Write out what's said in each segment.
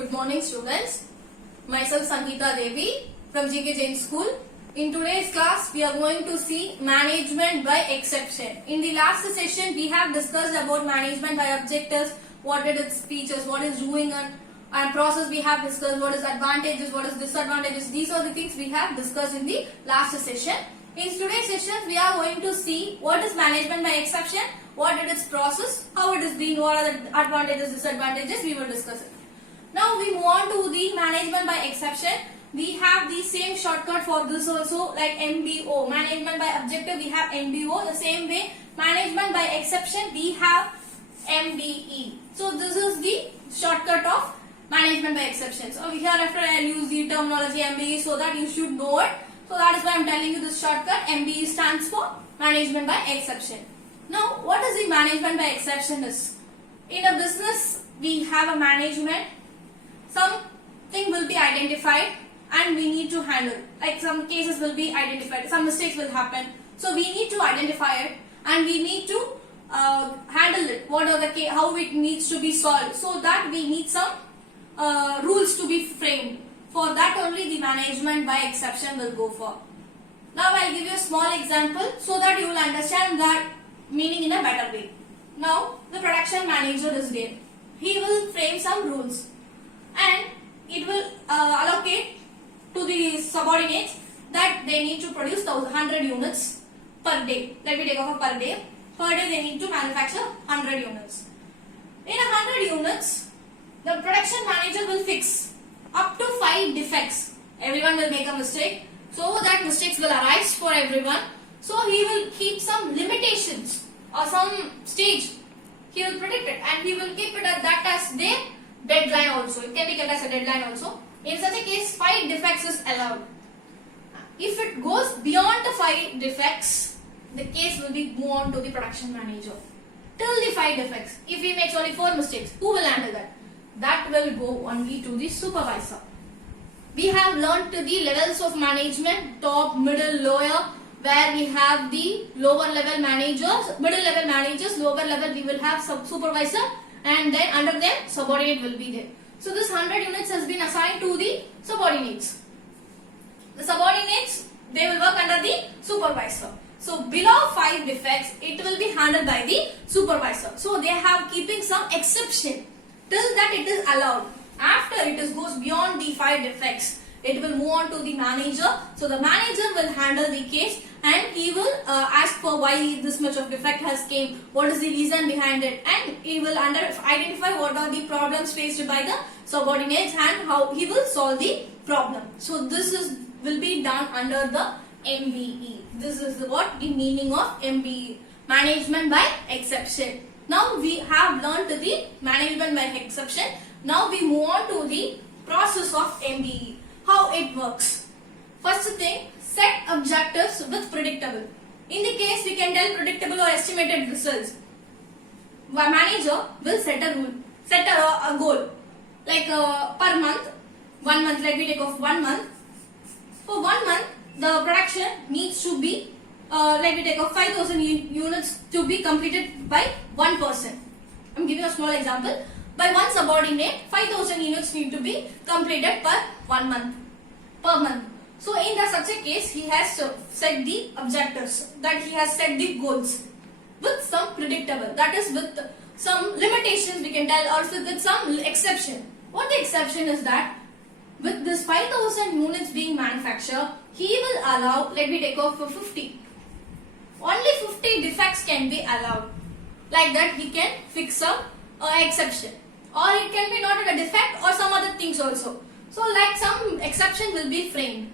Good morning, students. Myself Sangeeta Devi from GK Jain School. In today's class, we are going to see management by exception. In the last session, we have discussed about management by objectives, what are its features, what is doing and process. We have discussed what is advantages, what is disadvantages. These are the things we have discussed in the last session. In today's session, we are going to see what is management by exception, what is its process, how it is being, what are the advantages, disadvantages. We will discuss it. Now we move on to the management by exception. We have the same shortcut for this also, like MBO. Management by objective, we have MBO. The same way, management by exception, we have MBE. So this is the shortcut of management by exception. So hereafter I will use the terminology MBE so that you should know it. So that is why I am telling you this shortcut. MBE stands for management by exception. Now what is the management by exception is? In a business, we have a management. Something will be identified and we need to handle. Like some cases will be identified, some mistakes will happen. So we need to identify it and we need to handle it. What are the how it needs to be solved? So that we need some rules to be framed. For that only the management by exception will go for. Now I will give you a small example so that you will understand that meaning in a better way. Now the production manager is there. He will frame some rules and it will allocate to the subordinates that they need to produce 100 units per day. Let me take off a per day. Per day they need to manufacture 100 units. In 100 units, the production manager will fix up to 5 defects. Everyone will make a mistake. So that mistakes will arise for everyone. So he will keep some limitations or some stage. He will predict it and he will keep it at that as their deadline also. It can be kept as a deadline also. In such a case, 5 defects is allowed. If it goes beyond the 5 defects, the case will be moved on to the production manager. Till the 5 defects. If he makes only 4 mistakes, who will handle that? That will go only to the supervisor. We have learned to the levels of management, top, middle, lower, where we have the lower level managers, middle level managers, lower level we will have supervisor, and then under them subordinate will be there. So this 100 units has been assigned to the subordinates. The subordinates, they will work under the supervisor. So below 5 defects, it will be handled by the supervisor. So they have keeping some exception. Till that it is allowed. After it goes beyond the 5 defects, it will move on to the manager. So the manager will handle the case and he will ask for why this much of defect has came, what is the reason behind it, and he will identify what are the problems faced by the subordinates and how he will solve the problem. So this will be done under the MBE. This is what the meaning of MBE, management by exception. Now we have learned the management by exception. Now we move on to the process of MBE. How it works. First thing, set objectives with predictable. In the case we can tell predictable or estimated results. The manager will set a rule, set a goal. Like per month, 1 month, let me take off 1 month. For 1 month, the production needs to be, let me take off 5,000 units to be completed by one person. I am giving a small example. By one subordinate, 5,000 units need to be completed per 1 month, per month. So in such a case, he has set the objectives, that he has set the goals with some predictable, that is with some limitations we can tell, or with some exception. What the exception is that with this 5,000 units being manufactured, he will allow, let me take off for 50. Only 50 defects can be allowed. Like that he can fix some exception. Or it can be not a defect or some other things also. So like some exception will be framed.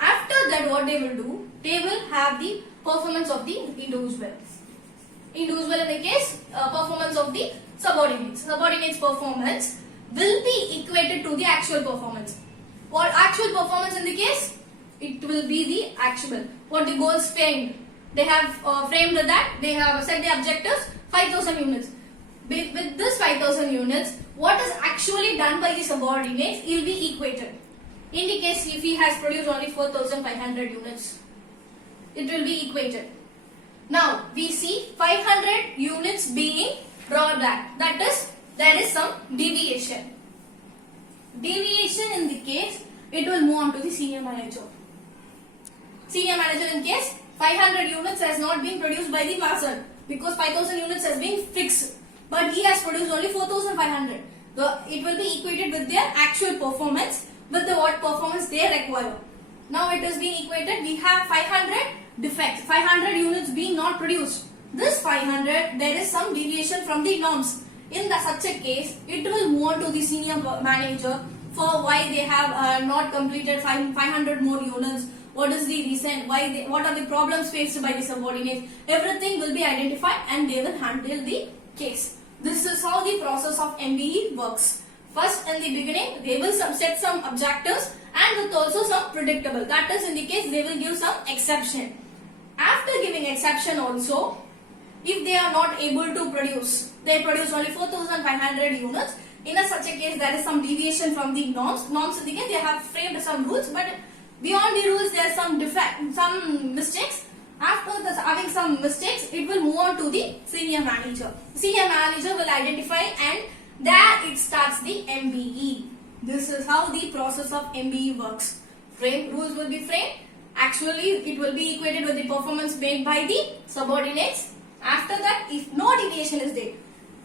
After that what they will do, they will have the performance of the individual. Individual in the case, performance of the subordinates. Subordinates performance will be equated to the actual performance. What actual performance in the case? It will be the actual. What the goals framed. They have framed that, they have set the objectives 5,000 units. With this 5,000 units, what is actually done by the subordinates will be equated. In the case if he has produced only 4,500 units, it will be equated. Now we see 500 units being drawback, that is there is some deviation. Deviation in the case, it will move on to the senior manager. Senior manager in case 500 units has not been produced by the person because 5000 units has been fixed, but he has produced only 4500. It will be equated with their actual performance with the what performance they require. Now it has been equated. We have 500 defects, 500 units being not produced. This 500, there is some deviation from the norms. In such a case, it will move on to the senior manager for why they have not completed 500 more units. What is the reason? What are the problems faced by the subordinates? Everything will be identified and they will handle the case. This is how the process of MBE works. First, in the beginning, they will set some objectives and with also some predictable. That is, in the case, they will give some exception. After giving exception also, if they are not able to produce, they produce only 4500 units. In such a case, there is some deviation from the norms. Norms, in the case, they have framed some rules, but beyond the rules, there is some defect, some mistakes. After having some mistakes, it will move on to the senior manager. Senior manager will identify and there it starts the MBE. This is how the process of MBE works. Rules will be framed. Actually, it will be equated with the performance made by the subordinates. After that, if no deviation is there,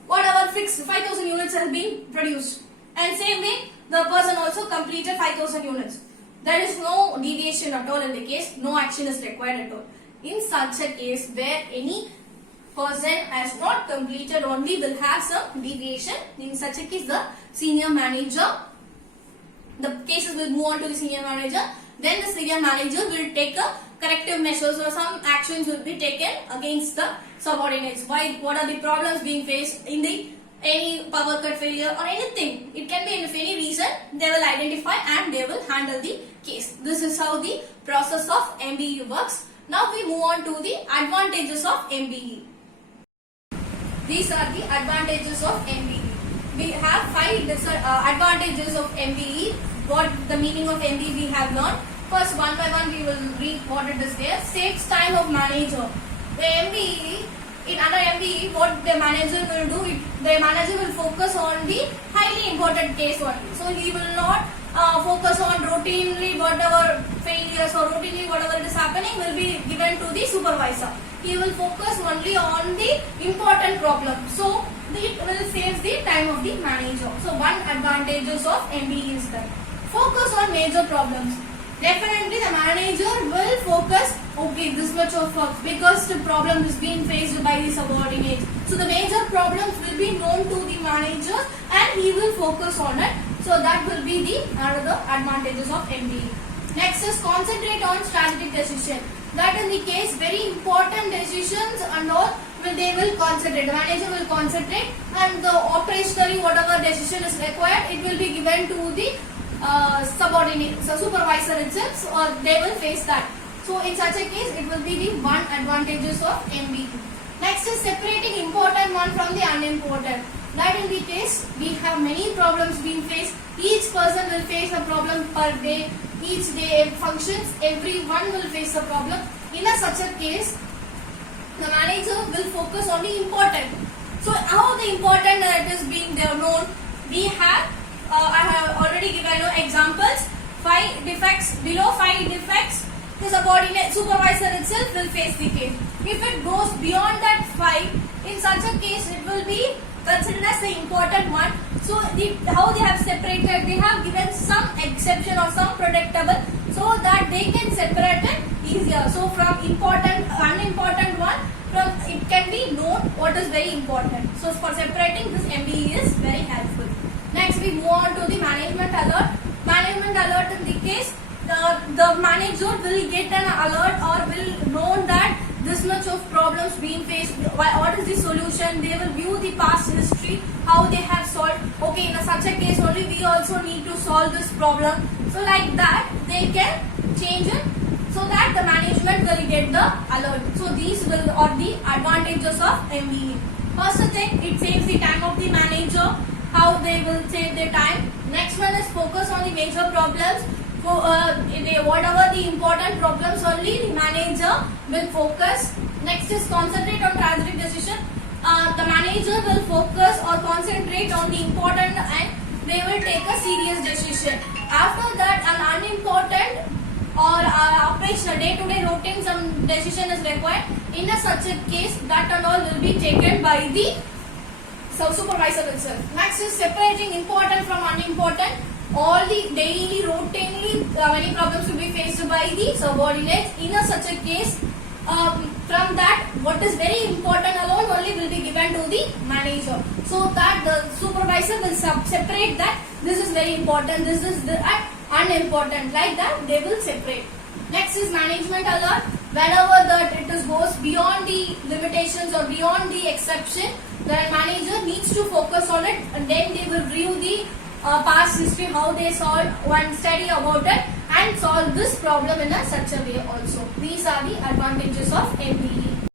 whatever fixed 5000 units has been produced, and same way the person also completed 5000 units. There is no deviation at all in the case. No action is required at all. In such a case where any person has not completed only will have some deviation. In such a case, the senior manager, the cases will move on to the senior manager. Then the senior manager will take a corrective measures or some actions will be taken against the subordinates. What are the problems being faced in the any power cut failure or anything. It can be of any reason. They will identify and they will handle the case. This is how the process of MBE works. Now we move on to the advantages of MBE. These are the advantages of MBE. We have 5 advantages of MBE. What the meaning of MBE we have learned. First, one by one we will read what it is there. Saves time of manager. The MBE, under MBE, what the manager will do, the manager will focus on the highly important case only. So he will not focus on routinely whatever failures or routinely whatever is happening will be given to the supervisor. He will focus only on the important problem. So it will save the time of the manager. So one advantages of MBE is that. Focus on major problems. Definitely the manager will focus, okay, this much of work because the problem is being faced by the subordinates. So the major problems will be known to the manager and he will focus on it. So that will be the another advantages of MBE. Next is concentrate on strategic decision. That in the case, very important decisions and all, they will concentrate. The manager will concentrate and the operationally whatever decision is required, it will be given to the subordinate, so supervisor itself, or they will face that. So in such a case, it will be the one advantages of MBE. Next is separating important one from the unimportant. That in the case, we have many problems being faced. Each person will face a problem per day. Each day functions, everyone will face a problem. In such a case, the manager will focus on the important. So how the important it is being known, we have I have already given you examples. 5 defects, below 5 defects, the subordinate supervisor itself will face the case. If it goes beyond that 5, in such a case it will be considered as the important one. So how they have separated, they have given some exception or some predictable so that they can separate it easier. So from important, unimportant one, from it can be known what is very important. So for separating, this MBE is very helpful. Next we move on to the management alert. Management alert in the case, the manager will get an alert or will know that this much of problems being faced, what is the solution, they will view the past history, how they have solved, okay, in such a case only we also need to solve this problem. So like that they can change it so that the management will get the alert. So these will are the advantages of MBE. First thing, it saves the time of the manager, how they will save their time. Next one is focus on the major problems. Whatever the important problems only the manager will focus. Next is concentrate on strategic decision. The manager will focus or concentrate on the important and they will take a serious decision. After that, an unimportant or operational day-to-day routine some decision is required. In a such a case, that and all will be taken by the supervisor itself. Next is separating important from unimportant. All the daily, routinely, many problems will be faced by the subordinates. In a such a case, from that, what is very important alone only will be given to the manager. So that the supervisor will separate that this is very important, this is unimportant. Like that, they will separate. Next is management alert. Whenever that it goes beyond the limitations or beyond the exception, the manager needs to focus on it, and then they will review the past history, how they solve one study about it and solve this problem in a such a way also. These are the advantages of MBE.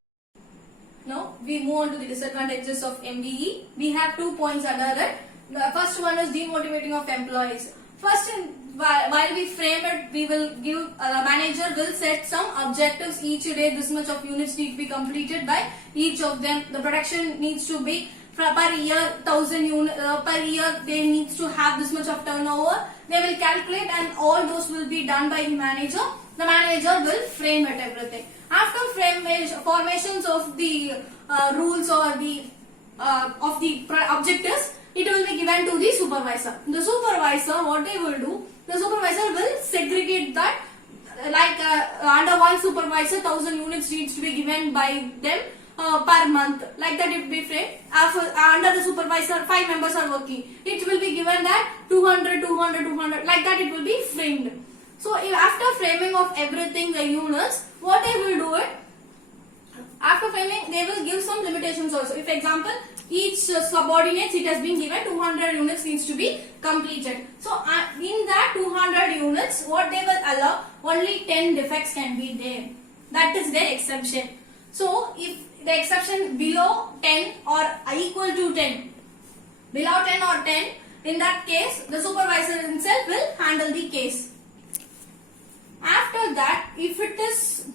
Now we move on to the disadvantages of MBE. We have 2 points under it. The first one is demotivating of employees. First, while we frame it, we will give the manager will set some objectives each day. This much of units need to be completed by each of them. The production needs to be per year 1000 units per year. They needs to have this much of turnover. They will calculate, and all those will be done by the manager. The manager will frame it everything. After formations of the rules or the of the objectives, it will be given to the supervisor. The supervisor, what they will do, the supervisor will segregate that, like under one supervisor 1000 units needs to be given by them per month. Like that it will be framed. Under the supervisor 5 members are working, it will be given that 200, 200, 200, like that it will be framed. So after framing of everything, the units, what they will do it, after framing they will give some limitations also. If example, each subordinates it has been given 200 units needs to be completed. So in that 200 units, what they will allow, only 10 defects can be there. That is their exception. So if the exception below 10 or equal to 10, below 10 or 10, in that case the supervisor himself will handle the case. After that, if it is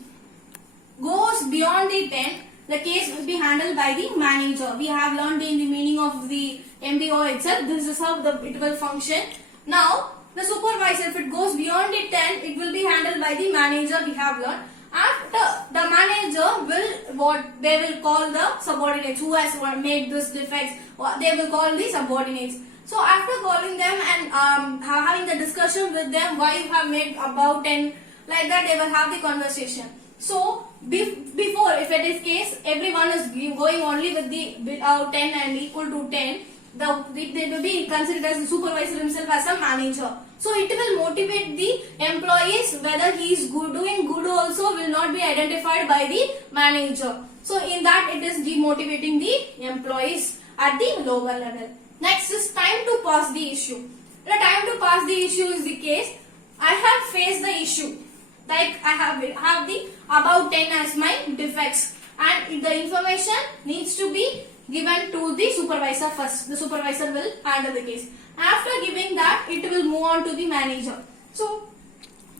goes beyond the 10, the case will be handled by the manager. We have learned in the meaning of the MBO itself. This is how it will function. Now, the supervisor, if it goes beyond the 10, it will be handled by the manager. We have learned. After the manager will, they will call the subordinates who has made this defects. They will call the subordinates. So after calling them and having the discussion with them, why you have made about 10, like that they will have the conversation. So before, if it is case, everyone is going only with the 10 and equal to 10, they will be considered as the supervisor himself as a manager. So it will motivate the employees. Whether he is doing good also will not be identified by the manager. So in that it is demotivating the employees at the lower level. Next is time to pass the issue. The time to pass the issue is the case, I have faced the issue. Like I have the about 10 as my defects, and the information needs to be given to the supervisor first. The supervisor will handle the case. After giving that, it will move on to the manager. So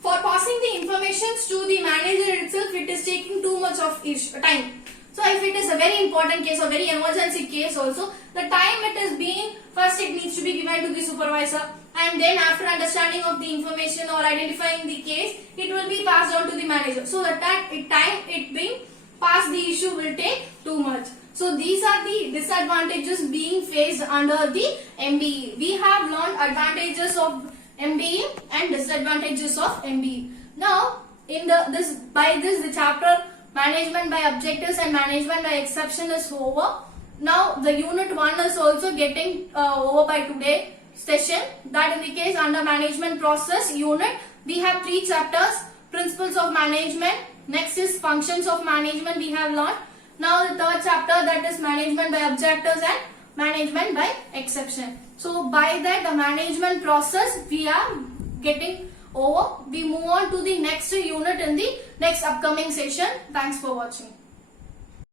for passing the information to the manager itself, it is taking too much of time. So if it is a very important case or very emergency case also, the time it is being, first it needs to be given to the supervisor, and then after understanding of the information or identifying the case, it will be passed on to the manager. So that time it being passed, the issue will take too much. So these are the disadvantages being faced under the MBE. We have learned advantages of MBE and disadvantages of MBE. Now in the chapter management by objectives and management by exception is over. Now the unit 1 is also getting over by today session. That in the case under management process unit, we have 3 chapters: principles of management, next is functions of management we have learned. Now the 3rd chapter, that is management by objectives and management by exception. So by that the management process we are getting over. We move on to the next unit in the next upcoming session. Thanks for watching.